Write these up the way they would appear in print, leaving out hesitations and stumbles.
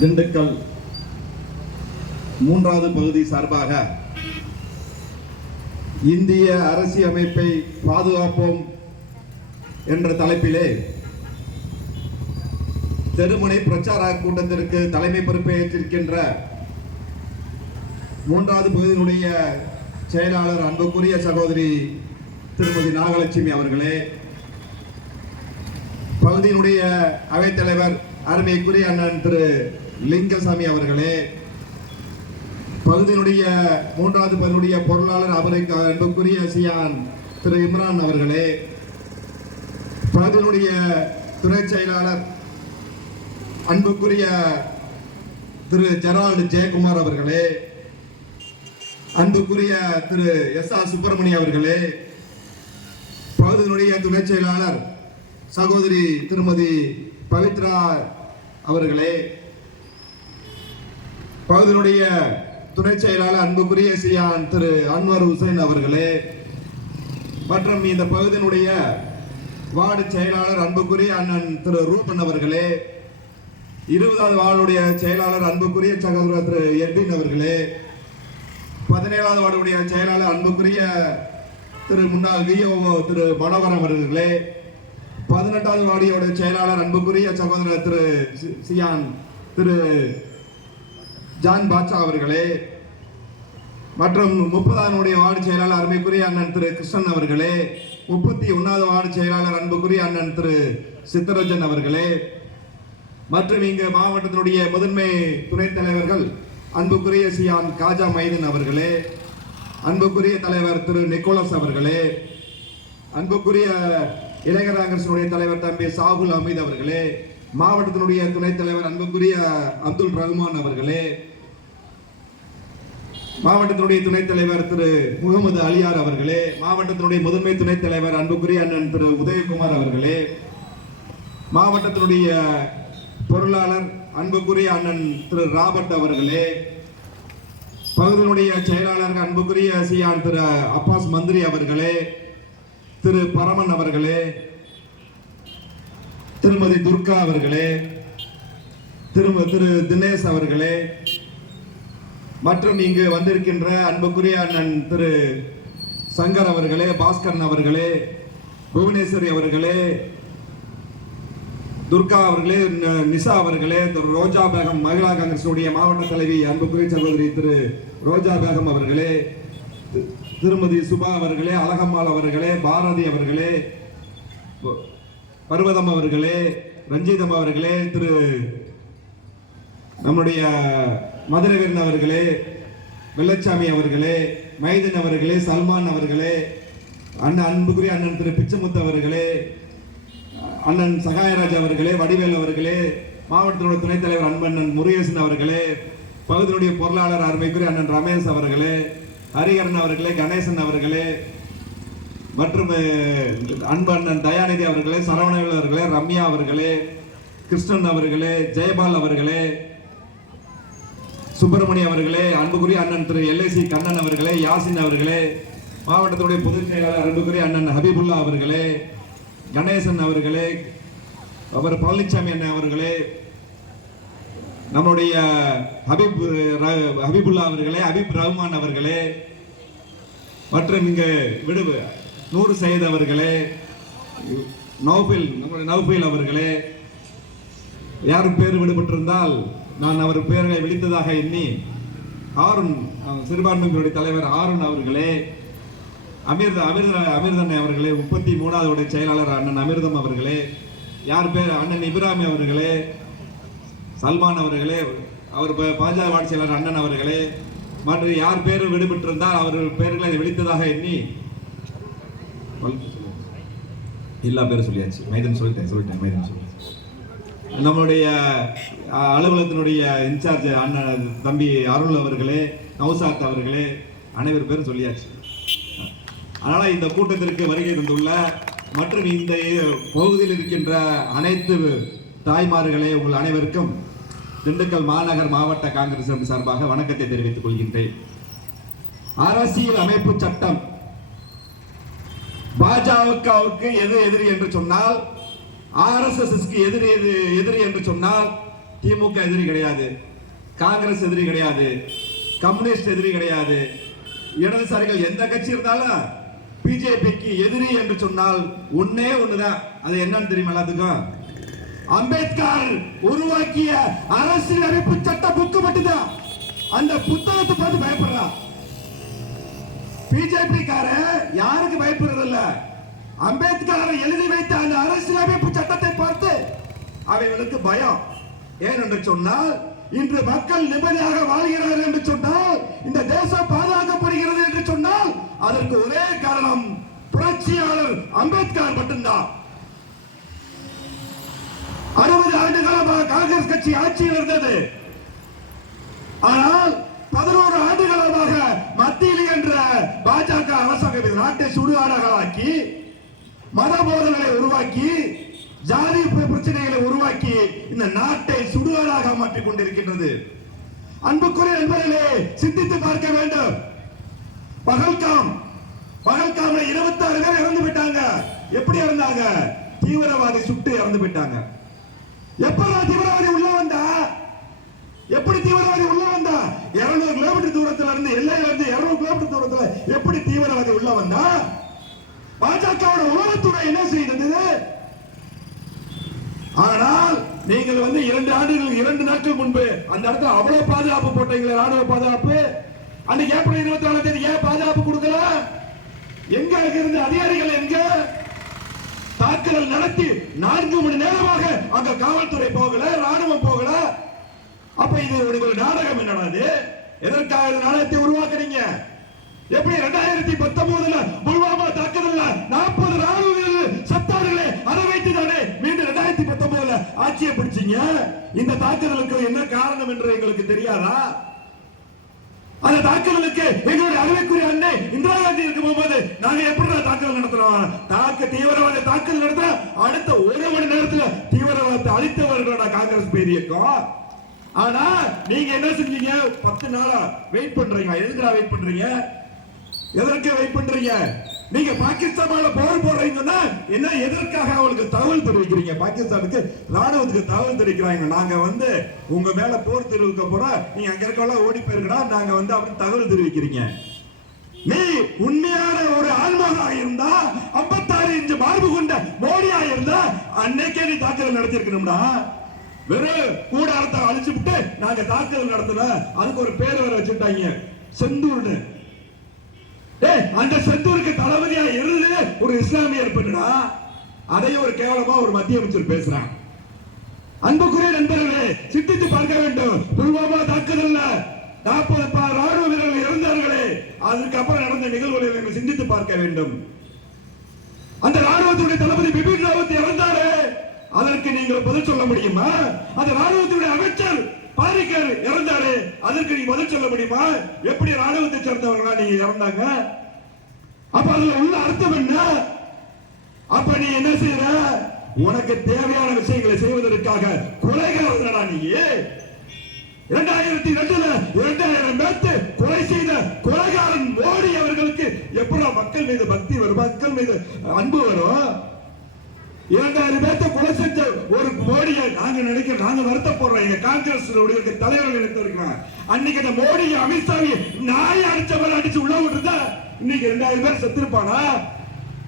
திண்டுக்கல் மூன்றாவது பகுதி சார்பாக இந்திய அரசியலமைப்பை பாதுகாப்போம் என்ற தலைப்பிலே தெருமுனை பிரச்சார கூட்டத்திற்கு தலைமை பொறுப்பை ஏற்றிருக்கின்ற மூன்றாவது பகுதியினுடைய செயலாளர் அன்புக்குரிய சகோதரி திருமதி நாகலட்சுமி அவர்களே, பகுதியினுடைய அவைத்தலைவர் அருமைக்குரிய அண்ணன் திரு லிங்கசாமி அவர்களே, பகுதியினுடைய மூன்றாவது பகுதியினுடைய பொருளாளர் அவருக்கு அன்புக்குரிய சியான் திரு இம்ரான் அவர்களே, பகுதியினுடைய துணை செயலாளர் அன்புக்குரிய திரு ஜெரால்டு ஜெயக்குமார் அவர்களே, அன்புக்குரிய திரு எஸ்.ஆர். சுப்பிரமணியம் அவர்களே, பகுதியினுடைய துணை செயலாளர் சகோதரி திருமதி பவித்ரா அவர்களே, பகுதியினுடைய துணை செயலாளர் அன்புக்குரிய சியான் திரு அன்வர் ஹுசைன் அவர்களே, மற்றும் இந்த பகுதியினுடைய வார்டு செயலாளர் அன்புக்குரிய அண்ணன் திரு ரூபன் அவர்களே, 20வது வார்டுடைய செயலாளர் அன்புக்குரிய சகோதரர் திரு எர்பின் அவர்களே, 17வது வார்டுடைய செயலாளர் அன்புக்குரிய திரு முன்னாள் விஓ திரு மனோகரன் அவர்களே, 18வது வார்டியோட செயலாளர் அன்புக்குரிய சகோதரர் திரு சியான் திரு ஜான் பாட்சா அவர்களே, மற்றும் 30வது வார்டு செயலாளர் அருமைக்குரிய அண்ணன் திரு கிருஷ்ணன் அவர்களே, 31வது வார்டு செயலாளர் அன்புக்குரிய அண்ணன் திரு சித்தரஞ்சன் அவர்களே, மற்றும் இங்கு மாவட்டத்தினுடைய முதன்மை துணைத் தலைவர்கள் அன்புக்குரிய சியான் காஜா மைதன் அவர்களே, அன்புக்குரிய தலைவர் திரு நிக்கோலஸ் அவர்களே, அன்புக்குரிய இளைஞர் காங்கிரசினுடைய தலைவர் தம்பி சாகுல் அமீத் அவர்களே, மாவட்டத்தினுடைய துணைத் தலைவர் அன்புக்குரிய அப்துல் ரஹ்மான் அவர்களே, மாவட்டத்தினுடைய துணைத் தலைவர் திரு முகமது அலியார் அவர்களே, மாவட்டத்தினுடைய முதன்மை துணைத் தலைவர் அன்புக்குரிய அண்ணன் திரு உதயகுமார் அவர்களே, மாவட்டத்தினுடைய பொருளாளர் அன்புக்குரிய அண்ணன் திரு ராபர்ட் அவர்களே, பகுதியினுடைய செயலாளர்கள் அன்புக்குரிய சியான் திரு அப்பாஸ் மந்திரி அவர்களே, திரு பரமன் அவர்களே, திருமதி துர்கா அவர்களே, திரு தினேஷ் அவர்களே, மற்றும் இங்கு வந்திருக்கின்ற அன்புக்குரிய அண்ணன் திரு சங்கர் அவர்களே, பாஸ்கரன் அவர்களே, புவனேஸ்வரி அவர்களே, துர்கா அவர்களே, நிசா அவர்களே, திரு ரோஜா பேகம் மகிழா காங்கிரசுடைய மாவட்ட தலைவி அன்புக்குரிய சகோதரி திரு ரோஜா பேகம் அவர்களே, திருமதி சுபா அவர்களே, அழகம்மாள் அவர்களே, பாரதி அவர்களே, பர்வதம் அவர்களே, ரஞ்சிதம் அவர்களே, திரு நம்முடைய மதுரை வீரன் அவர்களே, வெள்ளச்சாமி அவர்களே, மைதன் அவர்களே, சல்மான் அவர்களே, அன்புக்குரிய அண்ணன் திரு பிச்சமுத்து அவர்களே, அண்ணன் சகாயராஜ் அவர்களே, வடிவேல் அவர்களே, மாவட்டத்தினுடைய துணைத் தலைவர் அன்பண்ணன் முருகேசன் அவர்களே, பகுதியினுடைய பொருளாளர் அருமைக்குரிய அண்ணன் ரமேஷ் அவர்களே, ஹரிகரன் அவர்களே, கணேசன் அவர்களே, மற்றும் அன்பண்ணன் தயாநிதி அவர்களே, சரவணவேல் அவர்களே, ரம்யா அவர்களே, கிருஷ்ணன் அவர்களே, ஜெயபால் அவர்களே, சுப்பிரமணியம் அவர்களே, அன்புக்குரிய அண்ணன் திரு எல்ஐசி கண்ணன் அவர்களே, யாசின் அவர்களே, மாவட்டத்தினுடைய பொதுச் செயலாளர் அன்புக்குரிய அண்ணன் ஹபீபுல்லா அவர்களே, கணேசன் அவர்களே, அவர் பழனிசாமி அண்ணன் அவர்களே, நம்முடைய ஹபீபுல்லா அவர்களே, ஹபீப் ரஹ்மான் அவர்களே, மற்றும் இங்கு நூறு சையத் அவர்களே, நௌஃபில் அவர்களே, யாரும் பேர் விடுபட்டிருந்தால் நான் அவர் பெயர்களை விழித்ததாக எண்ணி, ஆருண் சிறுபான்மையினுடைய தலைவர் ஆருண் அவர்களே, அமிர்தன் அவர்களே, 33வது செயலாளர் அண்ணன் அமிர்தம் அவர்களே, யார் பேர் அண்ணன் இப்ராஹிம் அவர்களே, சல்மான் அவர்களே, அவர் பாஜக வார்டு செயலாளர் அண்ணன் அவர்களே, மற்றும் யார் பேர் விடுபட்டிருந்தால் அவர்கள் பெயர்களை விழித்ததாக எண்ணி எல்லா பேரும் சொல்லியாச்சு. மைதன் சொல்லிட்டேன் மைதன் சொல்லிட்டேன். நம்மளுடைய அலுவலகத்தினுடைய இன்சார்ஜ் அண்ணன் தம்பி அருள் அவர்களே, நௌசாத் அவர்களே, அனைவர் பேரும் சொல்லியாச்சு. அதனால இந்த கூட்டத்திற்கு வருகை தந்துள்ள மற்றும் இந்த பகுதியில் இருக்கின்ற அனைத்து தாய்மார்களே, உங்கள் அனைவருக்கும் திண்டுக்கல் மாநகர் மாவட்ட காங்கிரஸ் சார்பாக வணக்கத்தை தெரிவித்துக் கொள்கின்றேன். அரசியல் அமைப்பு சட்டம் பாஜகவுக்கு எது எதிரி என்று சொன்னால், ஆர்எஸ்எஸ்க்கு எதிரி என்று சொன்னால் திமுக எதிரி கிடையாது, காங்கிரஸ் எதிரி கிடையாது, கம்யூனிஸ்ட் எதிரி கிடையாது. இடதுசாரிகள் எந்த கட்சி இருந்தாலும் பிஜேபிக்கு எதிரி என்று சொன்னால் ஒன்னே ஒண்ணுதான். அது என்னன்னு தெரியுமா எல்லாத்துக்கும்? அம்பேத்கர் உருவாக்கிய அரசியல் அமைப்பு சட்ட புக்கு மட்டும்தான். அந்த புத்தகத்தை பார்த்து பயப்படுறான். பிஜேபி கார யாருக்கு பயப்படுறது இல்ல, அம்பேத்கர் எழுதி வைத்த அந்த அரசியல் அமைப்பு சட்டத்தை பார்த்து அவைகளுக்கு பயம். ஏன் என்று சொன்னால் இன்று மக்கள் நிம்மதியாக வாழ்கிறார்கள் என்று சொன்னால், இந்த தேசம் பாதுகாக்கப்படுகிறது என்று சொன்னால் அதற்கு ஒரே காரணம் புரட்சியாளர் அம்பேத்கர் மட்டும்தான். 60 ஆண்டு காலமாக காங்கிரஸ் கட்சி ஆட்சியில் இருந்தது. ஆனால் 11 ஆண்டு காலமாக மத்தியில் என்ற பாஜக அரசாங்கம் நாட்டை சுடுகாடாக்கி, மத மோதல்களை உருவாக்கி, ஜாதி பிரச்சனைகளை உருவாக்கி இந்த நாட்டை சுடுகாடாக மாற்றிக் கொண்டிருக்கின்றது. அன்புக்குரிய நண்பர்களே, சிந்தித்து பார்க்க வேண்டும். பகல்காம்ல 26 பேர் இறந்து விட்டாங்க. எப்படி இறந்தாங்க? தீவிரவாதி சுட்டு இறந்து விட்டாங்க. எப்பதான் தீவிரவாதி உள்ள வந்தா? எப்படி தீவிரவாதி உள்ள வந்தா? 200 கிலோமீட்டர் தூரத்துல இருந்து, எல்லையில இருந்து 200 கிலோமீட்டர் தூரத்துல எப்படி தீவிரவாதி உள்ள வந்தா? பாஜகவோட உளவுத்துறை என்ன செய்தது? ஆனால் நீங்கள் 2 நாட்கள் முன்பு அந்த இடத்துல அவ்வளவு பாதுகாப்பு போட்டீங்களே, ராணுவ பாதுகாப்பு. அன்னைக்கு ஏப்ரல் 24ஆம் தேதி ஏன் பாதுகாப்பு கொடுக்கல? எங்க இருந்த அதிகாரிகள் எங்க? தாக்குதல் நடத்தி 4 மணி நேரமாக அங்க காவல்துறை போகல, ராணுவம் போகல. அப்ப இது ஒரு நாடகம். என்னடாது? எதற்காக இந்த நாடகத்தை உருவாக்குறீங்க? எப்படி 2019 புல்வாமா தாக்குதல்ல 40 ராணுவ வீரர்கள் சத்தார்களே, அதை வைத்து தானே மீண்டும் 2019 ஆட்சியை பிடிச்சீங்க? இந்த தாக்குதலுக்கு என்ன காரணம் என்று எங்களுக்கு தெரியாதா? அந்த தாக்குதலுக்கு எங்களுடைய அறிவுக்குரிய அன்னை இந்திரா காந்தி இருக்கும்போது நாங்க எப்படி தாக்குதல் நடத்துறோம்? தீவிரவாத தாக்குதல் நடத்த அடுத்த 1 மணி நேரத்துல தீவிரவாதத்தை அழித்தவர்களோட காங்கிரஸ் பேரியக்கம். ஆனா நீங்க என்ன செஞ்சீங்க? 10 நாளா வெயிட் பண்றீங்க. எதுக்குடா வெயிட் பண்றீங்க? எதற்கு வெயிட் பண்றீங்க? நீங்க பாகிஸ்தான்ல போர் போடுறீங்கன்னா என்ன, எதற்காக அவங்களுக்கு தகவல் தெரிவிக்கிறீங்க? பாகிஸ்தானுக்கு ராணுவத்துக்கு தகவல் தெரிவிக்கிறாங்க, நாங்க உங்க மேல போர் தெரிவிக்க போறோம், நீங்க அங்க இருக்கலாம் ஓடி போயிருக்கா, நாங்க அப்படி தகவல் தெரிவிக்கிறீங்க. நீ உண்மையான ஒரு ஆன்மாக இருந்தா, 56 இன்ச் மார்பு கொண்ட மோடியா இருந்தா அன்னைக்கே நீ தாக்குதல் நடத்திருக்கணும்டா. வெறும் கூடாரத்தை அழிச்சு விட்டு நாங்க தாக்குதல் நடத்தல, அதுக்கு ஒரு பேர் வர வச்சுட்டாங்க, செந்தூர்னு. அந்த செந்தூருக்கு தளபதியா இருந்து ஒரு இஸ்லாமியர் பெண்ணா, அதையும் ஒரு கேவலமா ஒரு மத்திய அமைச்சர் பேசுறான். அன்புக்குரிய நண்பர்களே, சிந்தித்து பார்க்க வேண்டும். புல்வாமா தாக்குதல்ல 40 ராணுவ வீரர்கள் இறந்தார்களே, அதுக்கப்புறம் நடந்த நிகழ்வுகளை சிந்தித்து பார்க்க வேண்டும். அந்த ராணுவத்துடைய தளபதி பிபின் ராவத் இறந்தாரு, அதற்கு நீங்கள் பதில் சொல்ல முடியுமா? அந்த ராணுவத்துடைய அமைச்சர் பாரிக்கர் இறந்தாரு, அதற்கு நீங்க பதில் சொல்ல முடியுமா? எப்படி ராணுவத்தை சேர்ந்தவர்களா நீங்க இறந்தாங்க? அப்ப அதுல உள்ள அர்த்தம் என்ன? அப்ப நீ என்ன செய்யற? உனக்கு தேவையான விஷயங்களை செய்வதற்காக கொலைகாரனா நீ? 2002 2000 பேர்த்து கொலை செய்த கொலைகாரன் மோடி அவர்களுக்கு எப்படி மக்கள் மீது பக்தி வரும், மக்கள் மீது அன்பு வரும்? 2000 பேர்த்த கொலை செஞ்ச ஒரு மோடியை நாங்க நினைக்கிறோம், நாங்க வருத்தப்படுறோம். எங்க காங்கிரஸ் தலைவர்கள் எடுத்திருக்காங்க. அன்னைக்கு அந்த மோடி அமித்ஷாவை நாய் அடிச்ச மாதிரி அடிச்சு உள்ள விட்டுருந்தா இன்னைக்கு 2000 பேர் செத்துருப்பானா?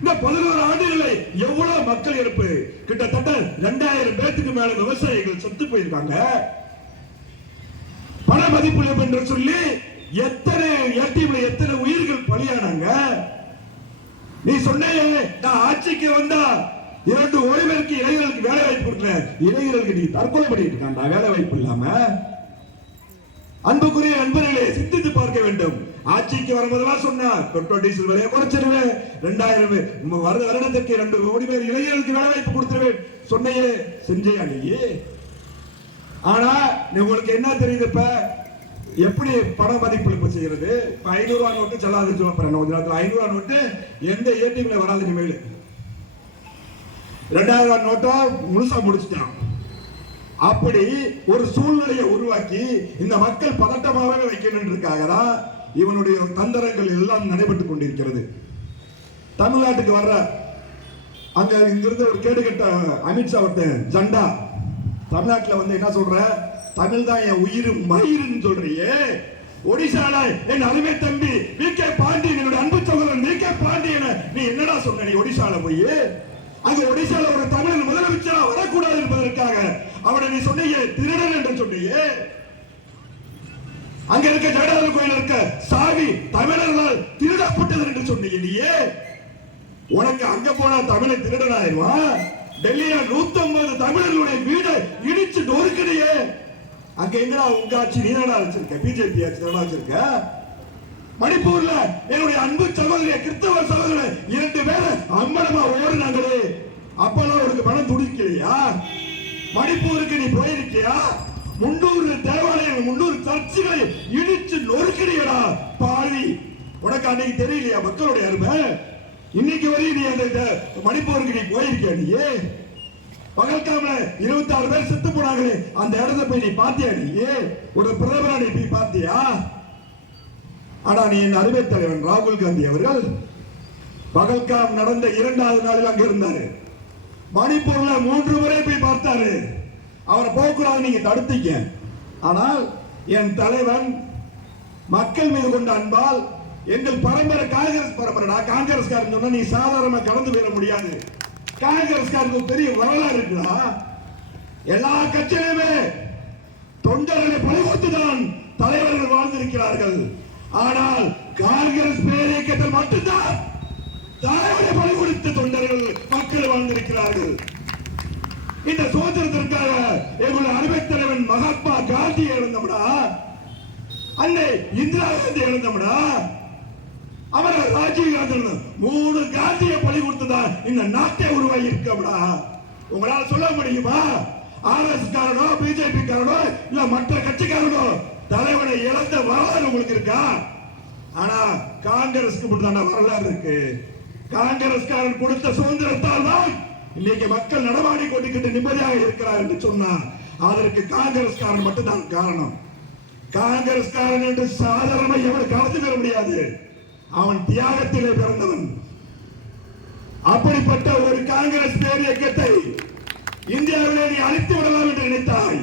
இந்த 11 ஆண்டுகளை எவ்வளவு மக்கள் இறப்பு? கிட்டத்தட்ட 2000 பேருக்கு மேல விவசாயிகள் செத்து போயிருக்காங்க. பண மதிப்பு என்று சொல்லி எத்தனை உயிர்கள் பலியானாங்க. நீ சொன்ன நான் ஆட்சிக்கு வந்தா 2 கோடி பேருக்கு இளைஞர்களுக்கு வேலை வாய்ப்பு கொடுக்கல, இளைஞர்களுக்கு நீ தற்கொலை பண்ணிட்டு இருக்காண்டா வேலை வாய்ப்பு இல்லாம. அன்புக்குரிய நண்பர்களே, சிந்தித்து பார்க்க வேண்டும். ஆட்சிக்கு வரும்போதெல்லாம் சொன்னா பெட்ரோல் டீசல் விலையை குறைச்சிருவேன், 2000 வருடத்துக்கு 2 கோடி பேர் இளைஞர்களுக்கு வேலை வாய்ப்பு கொடுத்துருவேன் சொன்னையே, செஞ்சையா நீ? ஆனா உங்களுக்கு என்ன தெரியுது? இப்ப எப்படி பண மதிப்பிழப்பு செய்யறது? 500 ரூபாய் நோட்டு செல்லாதுன்னு சொல்ல, கொஞ்ச நேரத்தில் 500 ரூபாய் நோட்டு எந்த ஏடிஎம்ல வராது இனிமேல். 2000 நோட்டா முழுசா முடிச்சுட்டான். அப்படி ஒரு சூழ்நிலையை உருவாக்கி இந்த மக்கள் பதட்டமாகவே வைக்கணுன்றதுக்காக தான் இவனுடைய தந்திரங்கள் எல்லாம் நடைபெற்றுக் கொண்டிருக்கிறது. தமிழ்நாட்டுக்கு வர்ற அங்க இங்கிருந்து ஒரு கேடுகட்ட அமித்ஷா ஒருத்தன் ஜண்டா தமிழ்நாட்டுல வந்து என்ன சொல்ற, தமிழ் தான் என் உயிர் மயிருன்னு சொல்றியே. ஒடிசால என் அருமை தம்பி வி.கே. பாண்டியன், என்னுடைய அன்பு சகோதரன் வி.கே. பாண்டியன் நீ என்னடா சொன்ன? நீ ஒடிசால போய் அங்க ஒடிசால ஒரு தமிழ் முதலமைச்சரா வரக்கூடாது என்பதற்காக அவனை நீ சொன்னீங்க திருடன் என்று சொன்னியே. அங்க இருக்க ஜெகநாதர் கோயில் இருக்க சாவி தமிழர்களால் திருடப்பட்டது என்று சொன்னீங்க நீயே. உனக்கு அங்க போனா தமிழை திருடனாயிருவான். டெல்லியில 150 தமிழர்களுடைய வீடை இடிச்சு நொறுக்கிறியே. அங்க எங்கடா உங்க ஆட்சி? நீ என்னடா வச்சிருக்க? பிஜேபி ஆட்சி தானே வச்சிருக்க. மணிப்பூர்ல என்னுடைய அன்பு சகோதரிய கிறிஸ்தவ சகோதரர் 2 பேரை அம்பலமா ஓடுனாங்களே, அப்பெல்லாம் உனக்கு பணம் துடிக்கலையா? மணிப்பூருக்கு நீ போயிருக்கியா? 300 தேவாலயங்கள் 300 சர்ச்சுகளை இடிச்சு நொறுக்கிறியடா பாவி. உனக்கு அன்னைக்கு தெரியலையா மக்களுடைய அருமை? இன்னைக்கு வரையும் நீ அந்த மணிப்பூருக்கு நீ போயிருக்கியா? நீ பகல்காமல 26 பேர் செத்து போனாங்களே, அந்த இடத்தை போய் நீ பாத்தியா? நீ ஒரு பிரதமரா நீ போய் பாத்தியா? ஆனா நீ என் அருமை தலைவன் ராகுல் காந்தி அவர்கள் பகல்காம் நடந்த 2வது நாளில் அங்க இருந்தாரு. மணிப்பூர்ல 3 முறை போய் பார்த்தாரு. அவரை போகக்கூடாது நீங்க தடுத்தீங்க. ஆனால் என் தலைவன் மக்கள் மீது கொண்ட அன்பால், எங்கள் பரம்பரை காங்கிரஸ் பரம்பரை, காங்கிரஸ்காரன் சொன்னா நீ சாதாரணமா கடந்து போயிட முடியாது. காங்கிரஸ்காரருக்கு பெரிய வரலாறு இருக்குடா. எல்லா கட்சியிலுமே தொண்டர்களை பழிகொடுத்துதான் தலைவர்கள் வாழ்ந்திருக்கிறார்கள். ஆனால் காங்கிரஸ் பேரியக்கத்தில் மட்டும்தான் தலைவரை பழிகொடுத்து தொண்டர்கள் மக்கள் வாழ்ந்திருக்கிறார்கள். இந்த சுதந்திரத்திற்காக எங்களுடைய அருமை தலைவன் மகாத்மா காந்தி இழந்தோம்டா, அன்னை இந்திரா காந்தி இழந்தோம்டா, அவர் ராஜீவ் காந்தி 3 காந்தியை பலி கொடுத்துதான் இந்த நாட்டை உருவாகி இருக்கோம்டா. உங்களால சொல்ல முடியுமா? ஆர்எஸ் காரனோ பிஜேபி காரனோ இல்ல மற்ற கட்சிக்காரனோ தலைவனை இழந்த வரலாறு உங்களுக்கு இருக்கா? ஆனா காங்கிரஸ்க்கு மட்டும்தான் வரலாறு இருக்கு. காங்கிரஸ்காரன் கொடுத்த சுதந்திரத்தால் தான் இன்னைக்கு மக்கள் நடமாடி கொண்டிருக்கின்ற நிம்மதியாக இருக்கிறார் என்று சொன்னார். அதற்கு காங்கிரஸ்காரன் மட்டும்தான் காரணம். காங்கிரஸ்காரன் என்று சாதாரணமாக எவரும் கலந்து பெற முடியாது. அவன் தியாகத்திலே பிறந்தவன். அப்படிப்பட்ட ஒரு காங்கிரஸ் பேரியக்கத்தை இந்தியாவிலே நீ அழித்து விடலாம் என்று நினைத்தாய்.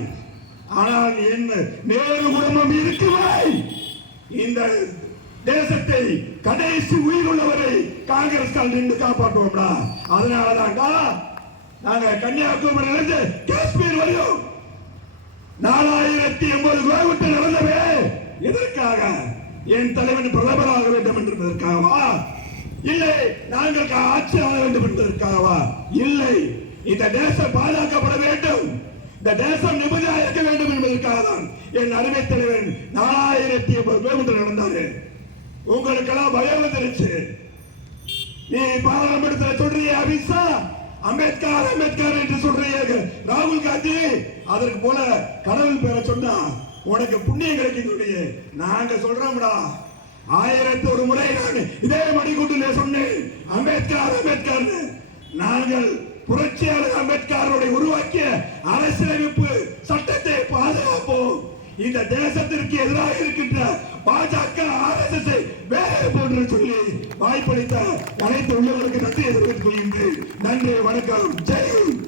ஆனால் என்ன நேரு குடும்பம் இருக்குமே இந்த தேசத்தை கடைசி உயிர் உள்ளவரை காங்கிரஸ் நின்று காப்பாற்றுவோம்டா. அதனாலதான்டா நாங்க கன்னியாகுமரியிலிருந்து காஷ்மீர் வரையும் 4080 கிலோமீட்டர் நடந்தவே. எதற்காக? என் தலைவன் பிரதமராக வேண்டும் என்பதற்காகவா? இல்லை நாங்கள் ஆட்சி ஆக வேண்டும் என்பதற்காகவா? இல்லை, இந்த தேசம் பாதுகாக்கப்பட வேண்டும், இந்த தேசம் நிம்மதியாக இருக்க வேண்டும் என்பதற்காக தான் என் அருமை தலைவன் 4080 கிலோமீட்டர் நடந்தாரு. உங்களுக்கெல்லாம் பயம் வந்துருச்சு. நீ பாராளுமன்றத்தில் சொல்றீங்க அமித்ஷா அம்பேத்கர் அம்பேத்கர் என்று சொல்றீங்க ராகுல் காந்தி, அதற்கு போல கடவுள் பேரை சொன்னா உனக்கு புண்ணியம் கிடைக்கும். நாங்க சொல்றோம்டா, 1001 முறை நான் இதே மணிக்கூட்டிலே சொன்னேன் அம்பேத்கர் அம்பேத்கர். நாங்கள் புரட்சியாளர் அம்பேத்கருடைய உருவாக்கிய அரசியலமைப்பு சட்டத்தை பாதுகாப்போம். இந்த தேசத்திற்கு எதிராக இருக்கின்ற பாஜக ஆர்எஸ்எஸ் வேறு போன்று சொல்லி வாய்ப்பளித்த அனைத்து உள்ளவர்களுக்கு நன்றி தெரிவித்துக் கொள்கின்றேன். நன்றி, வணக்கம், ஜெய்.